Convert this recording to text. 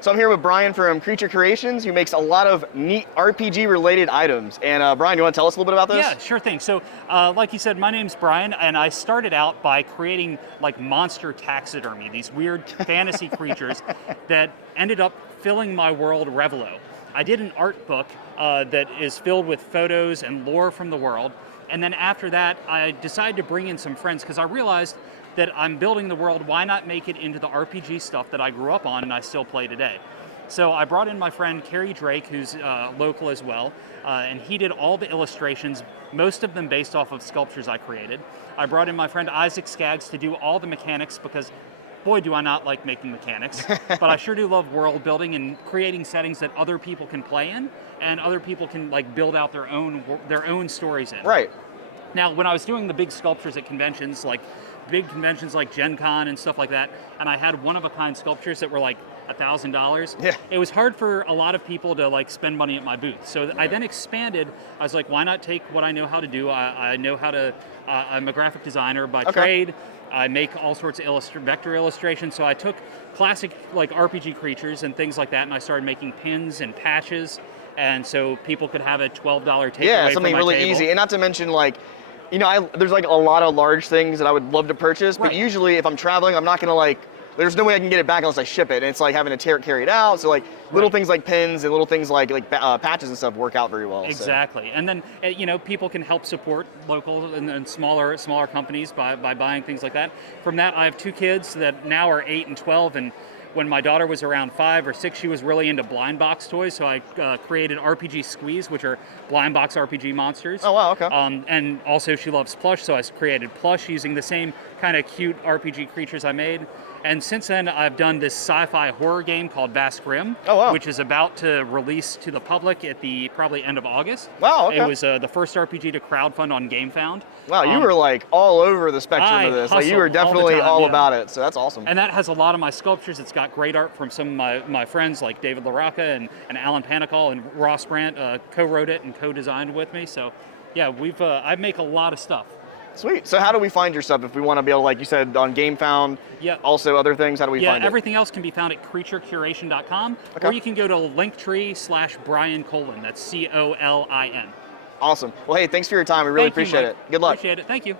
So I'm here with Brian from Creature Curations, who makes a lot of neat RPG-related items. And Brian, you want to tell us a little bit about this? Yeah, sure thing. So, like you said, my name's Brian, and I started out by creating like monster taxidermy, these weird fantasy creatures that ended up filling my world Revelo. I did an art book that is filled with photos and lore from the world, and then after that, I decided to bring in some friends because I realized that I'm building the world, why not make it into the RPG stuff that I grew up on and I still play today? So I brought in my friend Kerry Drake, who's local as well, and he did all the illustrations, most of them based off of sculptures I created. I brought in my friend Isaac Skaggs to do all the mechanics because, boy, do I not like making mechanics, but I sure do love world building and creating settings that other people can play in and other people can like build out their own stories in. Right. Now, when I was doing the big sculptures at conventions, like big conventions like Gen Con and stuff like that, and I had one-of-a-kind sculptures that were like $1,000. Yeah. It was hard for a lot of people to like spend money at my booth. So I then expanded. I was like, why not take what I know how to do? I know how to. I'm a graphic designer by trade. I make all sorts of vector illustrations. So I took classic like RPG creatures and things like that, and I started making pins and patches, and so people could have a $12 takeaway. Yeah, something really easy, and not to mention like. You know, there's like a lot of large things that I would love to purchase, but usually if I'm traveling, I'm not gonna like, there's no way I can get it back unless I ship it, and it's like having to carry it out, so like little things like pins and little things like patches and stuff work out very well. Exactly, so. And then, you know, people can help support local and smaller companies by buying things like that. From that, I have two kids that now are 8 and 12, and when my daughter was around 5 or 6, she was really into blind box toys, so I created RPG Squeeze, which are blind box RPG monsters. Oh, wow, okay. And also she loves plush, so I created plush using the same kind of cute RPG creatures I made. And since then, I've done this sci-fi horror game called Vast Grimm, which is about to release to the public at the probably end of August. Wow, okay. It was the first RPG to crowdfund on GameFound. Wow, you were like all over the spectrum of this. Like you were definitely all about it, so that's awesome. And that has a lot of my sculptures. It's got great art from some of my friends like David LaRocca and Alan Panicol, and Ross Brandt co-wrote it and co-designed with me. So yeah, I make a lot of stuff. Sweet. So how do we find your stuff if we want to be able to, like you said, on GameFound, also other things, how do we find it? Yeah, everything else can be found at creaturecuration.com, or you can go to Linktree/Brian Colin, that's COLIN. Awesome. Well, hey, thanks for your time. We really appreciate it. Good luck. Appreciate it. Thank you.